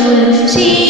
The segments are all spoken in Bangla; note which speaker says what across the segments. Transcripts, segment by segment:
Speaker 1: she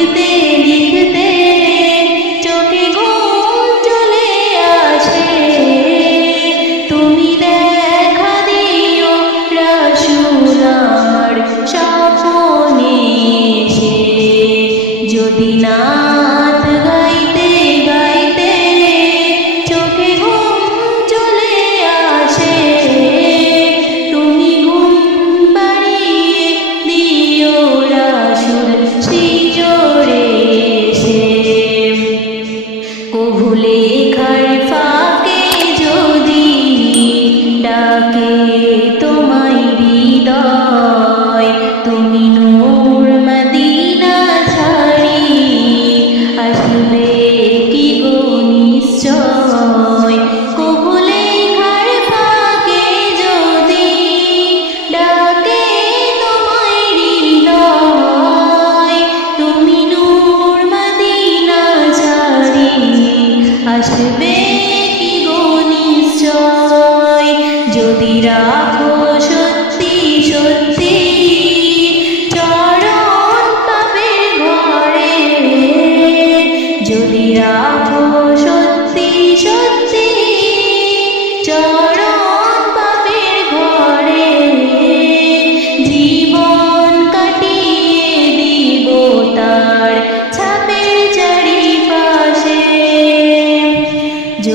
Speaker 1: আসবে কি গো নিশ্চয়? যদি রা